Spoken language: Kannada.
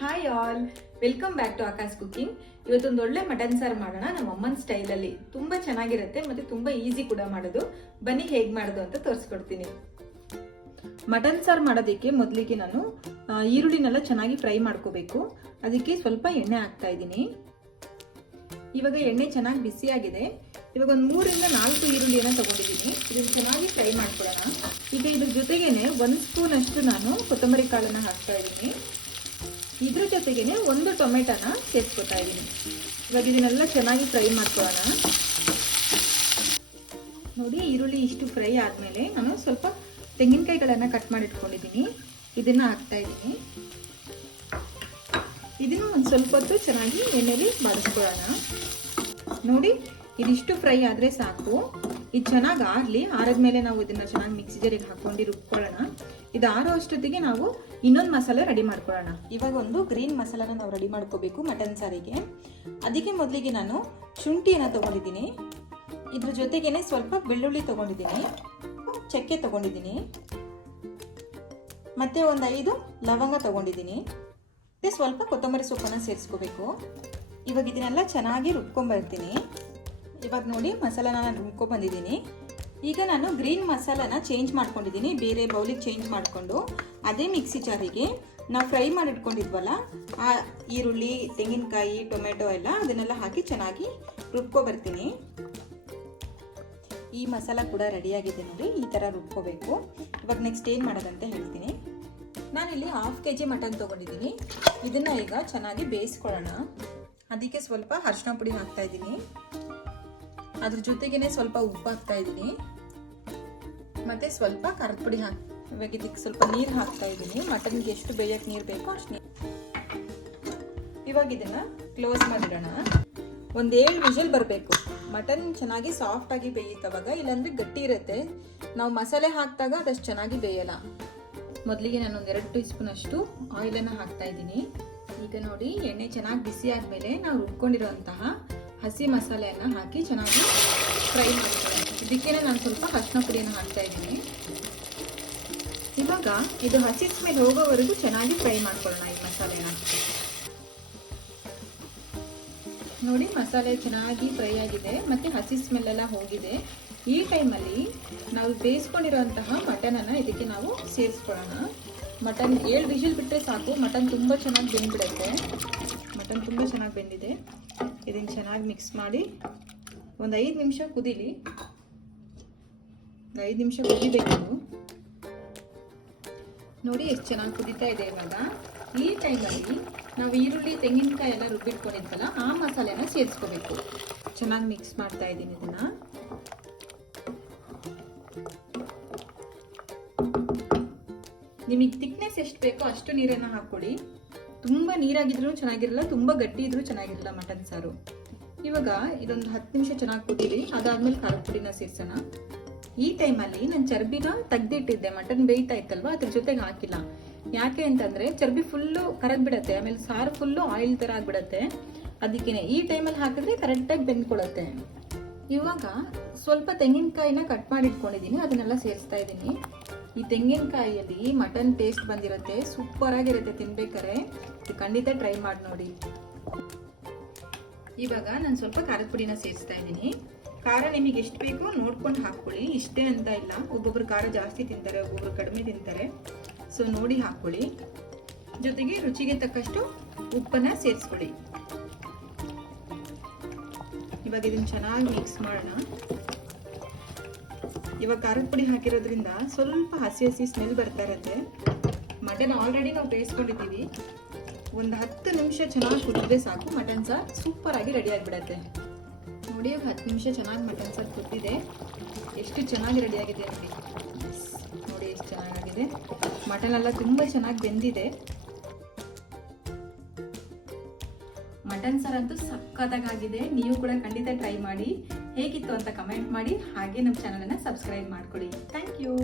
Hi all, welcome back to Akash cooking. ಇವತ್ತೊಂದು ಒಳ್ಳೆ ಮಟನ್ ಸಾರು ಮಾಡೋಣ ನಮ್ಮ ಅಮ್ಮನ ಸ್ಟೈಲಲ್ಲಿ. ತುಂಬಾ ಚೆನ್ನಾಗಿರುತ್ತೆ ಮತ್ತೆ ತುಂಬಾ ಈಸಿ ಕೂಡ ಮಾಡೋದು. ಬನ್ನಿ ಹೇಗೆ ಮಾಡೋದು ಅಂತ ತೋರಿಸ್ಕೊಡ್ತೀನಿ. ಮಟನ್ ಸಾರು ಮಾಡೋದಕ್ಕೆ ಮೊದಲಿಗೆ ನಾನು ಈರುಳ್ಳಿನೆಲ್ಲ ಚೆನ್ನಾಗಿ ಫ್ರೈ ಮಾಡ್ಕೋಬೇಕು. ಅದಕ್ಕೆ ಸ್ವಲ್ಪ ಎಣ್ಣೆ ಹಾಕ್ತಾ ಇದ್ದೀನಿ. ಇವಾಗ ಎಣ್ಣೆ ಚೆನ್ನಾಗಿ ಬಿಸಿಯಾಗಿದೆ. ಇವಾಗ ಒಂದು 3 ರಿಂದ 4 ಈರುಳ್ಳಿಯನ್ನು ತಗೊಂಡಿದ್ದೀನಿ. ಇದನ್ನು ಚೆನ್ನಾಗಿ ಫ್ರೈ ಮಾಡ್ಕೊಳ್ಳೋಣ. ಈಗ ಇದ್ರ ಜೊತೆಗೇನೆ 1 ಸ್ಪೂನ್ ಅಷ್ಟು ನಾನು ಕೊತ್ತಂಬರಿ ಕಾಳನ್ನು ಹಾಕ್ತಾ ಇದ್ದೀನಿ. ಇದ್ರ ಜೊತೆಗೇನೆ 1 ಟೊಮೆಟೊನ ಸೇರಿಸ್ಕೊತಾ ಇದ್ದೀನಿ. ಇವಾಗ ಇದನ್ನೆಲ್ಲ ಚೆನ್ನಾಗಿ ಫ್ರೈ ಮಾಡ್ಕೊಳ್ಳೋಣ. ನೋಡಿ, ಈರುಳ್ಳಿ ಇಷ್ಟು ಫ್ರೈ ಆದಮೇಲೆ ನಾನು ಸ್ವಲ್ಪ ತೆಂಗಿನಕಾಯಿಗಳನ್ನು ಕಟ್ ಮಾಡಿ ಇಟ್ಕೊಂಡಿದ್ದೀನಿ. ಇದನ್ನ ಹಾಕ್ತಾ ಇದ್ದೀನಿ. ಇದನ್ನು ಒಂದು ಸ್ವಲ್ಪ ಹೊತ್ತು ಚೆನ್ನಾಗಿ ಎಣ್ಣೆಲಿ ಬಾಡಿಸ್ಕೊಳ್ಳೋಣ. ನೋಡಿ, ಇದಿಷ್ಟು ಫ್ರೈ ಆದರೆ ಸಾಕು. ಇದು ಚೆನ್ನಾಗಿ ಆಗಲಿ. ಆರದ್ಮೇಲೆ ನಾವು ಇದನ್ನ ಚೆನ್ನಾಗಿ ಮಿಕ್ಸಿ ಜಾರಿಗೆ ಹಾಕೊಂಡು ರುಬ್ಕೊಳ್ಳೋಣ. ಇದು ಆರೋ ಅಷ್ಟೊತ್ತಿಗೆ ನಾವು ಇನ್ನೊಂದು ಮಸಾಲೆ ರೆಡಿ ಮಾಡ್ಕೊಳ್ಳೋಣ. ಇವಾಗ ಒಂದು ಗ್ರೀನ್ ಮಸಾಲಾನ ನಾವು ರೆಡಿ ಮಾಡ್ಕೋಬೇಕು ಮಟನ್ ಸಾರಿಗೆ. ಅದಕ್ಕೆ ಮೊದಲಿಗೆ ನಾನು ಶುಂಠಿಯನ್ನು ತಗೊಂಡಿದ್ದೀನಿ. ಇದ್ರ ಜೊತೆಗೇನೆ ಸ್ವಲ್ಪ ಬೆಳ್ಳುಳ್ಳಿ ತಗೊಂಡಿದ್ದೀನಿ, ಚಕ್ಕೆ ತಗೊಂಡಿದ್ದೀನಿ, ಮತ್ತೆ ಒಂದು 5 ಲವಂಗ ತಗೊಂಡಿದ್ದೀನಿ. ಮತ್ತೆ ಸ್ವಲ್ಪ ಕೊತ್ತಂಬರಿ ಸೊಪ್ಪನ್ನು ಸೇರಿಸ್ಕೋಬೇಕು. ಇವಾಗ ಇದನ್ನೆಲ್ಲ ಚೆನ್ನಾಗಿ ರುಬ್ಕೊಂಡ್ಬರ್ತೀನಿ. ಇವಾಗ ನೋಡಿ, ಮಸಾಲಾನ ನಾನು ರುಬ್ಕೊಂಡ್ಬಂದಿದ್ದೀನಿ. ಈಗ ನಾನು ಗ್ರೀನ್ ಮಸಾಲಾನ ಚೇಂಜ್ ಮಾಡ್ಕೊಂಡಿದ್ದೀನಿ. ಬೇರೆ ಬೌಲಿಗೆ ಚೇಂಜ್ ಮಾಡಿಕೊಂಡು ಅದೇ ಮಿಕ್ಸಿ ಜಾರಿಗೆ ನಾವು ಫ್ರೈ ಮಾಡಿ ಇಟ್ಕೊಂಡಿದ್ವಲ್ಲ ಆ ಈರುಳ್ಳಿ, ತೆಂಗಿನಕಾಯಿ, ಟೊಮೆಟೊ ಎಲ್ಲ ಅದನ್ನೆಲ್ಲ ಹಾಕಿ ಚೆನ್ನಾಗಿ ರುಬ್ಕೊಬರ್ತೀನಿ. ಈ ಮಸಾಲ ಕೂಡ ರೆಡಿಯಾಗಿದೆ ನೋಡಿ. ಈ ಥರ ರುಬ್ಕೋಬೇಕು. ಇವಾಗ ನೆಕ್ಸ್ಟ್ ಏನು ಮಾಡೋದಂತ ಹೇಳ್ತೀನಿ. ನಾನಿಲ್ಲಿ 1/2 kg ಮಟನ್ ತೊಗೊಂಡಿದ್ದೀನಿ. ಇದನ್ನು ಈಗ ಚೆನ್ನಾಗಿ ಬೇಯಿಸ್ಕೊಳ್ಳೋಣ. ಅದಕ್ಕೆ ಸ್ವಲ್ಪ ಅರಿಶಿನ ಪುಡಿ ಹಾಕ್ತಾ ಇದ್ದೀನಿ. ಅದ್ರ ಜೊತೆಗೇನೆ ಸ್ವಲ್ಪ ಉಪ್ಪು ಹಾಕ್ತಾ ಇದ್ದೀನಿ. ಮತ್ತೆ ಸ್ವಲ್ಪ ಖಾರದ ಪುಡಿ ಇವಾಗ ಇದಕ್ಕೆ ಸ್ವಲ್ಪ ನೀರು ಹಾಕ್ತಾ ಇದ್ದೀನಿ. ಮಟನ್ಗೆ ಎಷ್ಟು ಬೇಯಕ್ಕೆ ನೀರು ಬೇಕೋ ಅಷ್ಟು ನೀರು. ಇವಾಗ ಇದನ್ನ ಕ್ಲೋಸ್ ಮಾಡಿಡೋಣ. ಒಂದು 7 ವಿಷಲ್ ಬರಬೇಕು. ಮಟನ್ ಚೆನ್ನಾಗಿ ಸಾಫ್ಟ್ ಆಗಿ ಬೇಯುತ್ತವಾಗ, ಇಲ್ಲಾಂದ್ರೆ ಗಟ್ಟಿ ಇರುತ್ತೆ. ನಾವು ಮಸಾಲೆ ಹಾಕಿದಾಗ ಅದಷ್ಟು ಚೆನ್ನಾಗಿ ಬೇಯಲ್ಲ. ಮೊದಲಿಗೆ ನಾನು ಒಂದು 2 ಟೀ ಸ್ಪೂನ್ ಅಷ್ಟು ಆಯಿಲನ್ನು ಹಾಕ್ತಾ ಇದ್ದೀನಿ. ಈಗ ನೋಡಿ, ಎಣ್ಣೆ ಚೆನ್ನಾಗಿ ಬಿಸಿ ಆದಮೇಲೆ ನಾವು ರುಬ್ಕೊಂಡಿರೋಂತಹ ಹಸಿ ಮಸಾಲೆಯನ್ನು ಹಾಕಿ ಚೆನ್ನಾಗಿ ಫ್ರೈ ಮಾಡ್ಕೊಳ್ಳೋಣ. ಇದಕ್ಕೆ ನಾನು ಸ್ವಲ್ಪ ಅರಿಶಿನ ಪುಡಿಯನ್ನು ಹಾಕ್ತಾ ಇದ್ದೀನಿ. ಇವಾಗ ಇದು ಹಸಿ ಸ್ಮೆಲ್ ಹೋಗೋವರೆಗೂ ಚೆನ್ನಾಗಿ ಫ್ರೈ ಮಾಡ್ಕೊಳ್ಳೋಣ ಈ ಮಸಾಲೆನ. ನೋಡಿ, ಮಸಾಲೆ ಚೆನ್ನಾಗಿ ಫ್ರೈ ಆಗಿದೆ ಮತ್ತೆ ಹಸಿ ಸ್ಮೆಲ್ ಎಲ್ಲ ಹೋಗಿದೆ. ಈ ಟೈಮಲ್ಲಿ ನಾವು ಬೇಯಿಸ್ಕೊಂಡಿರೋಂತಹ ಮಟನನ್ನು ಇದಕ್ಕೆ ನಾವು ಸೇರಿಸ್ಕೊಳ್ಳೋಣ. ಮಟನ್ 7 ವಿಷಲ್ ಬಿಟ್ಟರೆ ಸಾಕು. ಮಟನ್ ತುಂಬ ಚೆನ್ನಾಗಿ ಬೆಂದ್ಬಿಡುತ್ತೆ. ಮಟನ್ ತುಂಬ ಚೆನ್ನಾಗಿ ಬೆಂದಿದೆ. ಇದನ್ನು ಚೆನ್ನಾಗಿ ಮಿಕ್ಸ್ ಮಾಡಿ ಒಂದು 5 ನಿಮಿಷ ಕುದೀಲಿ. 5 ನಿಮಿಷ ಕುದಿಬೇಕು. ನೋಡಿ ಎಷ್ಟು ಚೆನ್ನಾಗಿ ಕುದೀತಾ ಇದೆ. ಇವಾಗ ಈ ಟೈಮಲ್ಲಿ ನಾವು ಈರುಳ್ಳಿ, ತೆಂಗಿನಕಾಯಿ ಎಲ್ಲ ರುಬ್ಬಿಟ್ಕೊಂಡಿದ್ವಲ್ಲ ಆ ಮಸಾಲೆನ ಸೇರಿಸ್ಕೋಬೇಕು. ಚೆನ್ನಾಗಿ ಮಿಕ್ಸ್ ಮಾಡ್ತಾ ಇದ್ದೀನಿ ಇದನ್ನ. ನಿಮಗೆ ಥಿಕ್ನೆಸ್ ಎಷ್ಟು ಬೇಕೋ ಅಷ್ಟು ನೀರನ್ನು ಹಾಕ್ಕೊಳ್ಳಿ. ತುಂಬ ನೀರಾಗಿದ್ರೂ ಚೆನ್ನಾಗಿರಲ್ಲ, ತುಂಬ ಗಟ್ಟಿ ಇದ್ರೂ ಚೆನ್ನಾಗಿರಲ್ಲ ಮಟನ್ ಸಾರು. ಇವಾಗ ಇದೊಂದು 10 ನಿಮಿಷ ಚೆನ್ನಾಗಿ ಕುದೀಲಿ. ಅದಾದ್ಮೇಲೆ ಖಾರದ ಪುಡಿನ ಸೇರಿಸೋಣ. ಈ ಟೈಮಲ್ಲಿ ನಾನು ಚರ್ಬಿನ ತೆಗ್ದಿಟ್ಟಿದ್ದೆ. ಮಟನ್ ಬೇಯ್ತಾ ಇತ್ತಲ್ವ, ಅದ್ರ ಜೊತೆಗೆ ಹಾಕಿಲ್ಲ. ಯಾಕೆ ಅಂತಂದ್ರೆ ಚರ್ಬಿ ಫುಲ್ಲು ಕರಗ್ಬಿಡತ್ತೆ, ಆಮೇಲೆ ಸಾರು ಫುಲ್ಲು ಆಯಿಲ್ ಥರ ಆಗ್ಬಿಡತ್ತೆ. ಅದಕ್ಕೇನೆ ಈ ಟೈಮಲ್ಲಿ ಹಾಕಿದ್ರೆ ಕರೆಕ್ಟಾಗಿ ಬೆಂದ್ಕೊಳತ್ತೆ. ಇವಾಗ ಸ್ವಲ್ಪ ತೆಂಗಿನಕಾಯಿನ ಕಟ್ ಮಾಡಿ ಇಟ್ಕೊಂಡಿದ್ದೀನಿ, ಅದನ್ನೆಲ್ಲ ಸೇರಿಸ್ತಾ ಇದ್ದೀನಿ. ಈ ತೆಂಗಿನಕಾಯಿಯಲ್ಲಿ ಮಟನ್ ಟೇಸ್ಟ್ ಬಂದಿರುತ್ತೆ, ಸೂಪರ್ ಆಗಿರುತ್ತೆ ತಿನ್ಬೇಕಾರೆ. ಇದು ಖಂಡಿತ ಟ್ರೈ ಮಾಡಿ ನೋಡಿ. ಇವಾಗ ನಾನು ಸ್ವಲ್ಪ ಖಾರದ ಪುಡಿನ ಸೇರಿಸ್ತಾ ಇದ್ದೀನಿ. ಖಾರ ನಿಮಗೆ ಎಷ್ಟು ಬೇಕೋ ನೋಡ್ಕೊಂಡು ಹಾಕ್ಕೊಳ್ಳಿ. ಇಷ್ಟೇ ಅಂತ ಇಲ್ಲ, ಒಬ್ಬೊಬ್ರು ಖಾರ ಜಾಸ್ತಿ ತಿಂತಾರೆ, ಒಬ್ಬೊಬ್ರು ಕಡಿಮೆ ತಿಂತಾರೆ. ಸೊ ನೋಡಿ ಹಾಕ್ಕೊಳ್ಳಿ. ಜೊತೆಗೆ ರುಚಿಗೆ ತಕ್ಕಷ್ಟು ಉಪ್ಪನ್ನ ಸೇರಿಸ್ಕೊಳ್ಳಿ. ಇವಾಗ ಇದನ್ನ ಚೆನ್ನಾಗಿ ಮಿಕ್ಸ್ ಮಾಡೋಣ. ಇವಾಗ ಖಾರದ ಪುಡಿ ಹಾಕಿರೋದ್ರಿಂದ ಸ್ವಲ್ಪ ಹಸಿ ಹಸಿ ಸ್ಮೆಲ್ ಬರ್ತಾ ಇರುತ್ತೆ. ಮಟನ್ ಆಲ್ರೆಡಿ ನಾವು ಬೇಯಿಸ್ಕೊಂಡಿದ್ದೀವಿ. ಒಂದು 10 ನಿಮಿಷ ಚೆನ್ನಾಗಿ ಕುದಿದ್ರೆ ಸಾಕು, ಮಟನ್ ಸಾರು ಸೂಪರ್ ಆಗಿ ರೆಡಿ ಆಗಿಬಿಡತ್ತೆ. ನೋಡಿ, 10 ನಿಮಿಷ ಚೆನ್ನಾಗಿ ಮಟನ್ ಸಾರು ಕುದ್ದಿದೆ. ಎಷ್ಟು ಚೆನ್ನಾಗಿ ರೆಡಿ ಆಗಿದೆ ನೋಡಿ. ನೋಡಿ ಎಷ್ಟು ಚೆನ್ನಾಗಿದೆ. ಮಟನ್ ಎಲ್ಲ ತುಂಬ ಚೆನ್ನಾಗಿ ಬೆಂದಿದೆ. ಮಟನ್ ಸಾರು ಅಂತೂ ಸಕ್ಕತ್ತಾಗಿದೆ. ನೀವು ಕೂಡ ಖಂಡಿತ ಟ್ರೈ ಮಾಡಿ. ಹೇಗಿತ್ತು ಅಂತ ಕಮೆಂಟ್ ಮಾಡಿ. ಹಾಗೆ ನಮ್ಮ ಚಾನಲನ್ನು ಸಬ್ಸ್ಕ್ರೈಬ್ ಮಾಡ್ಕೊಳ್ಳಿ. Thank you.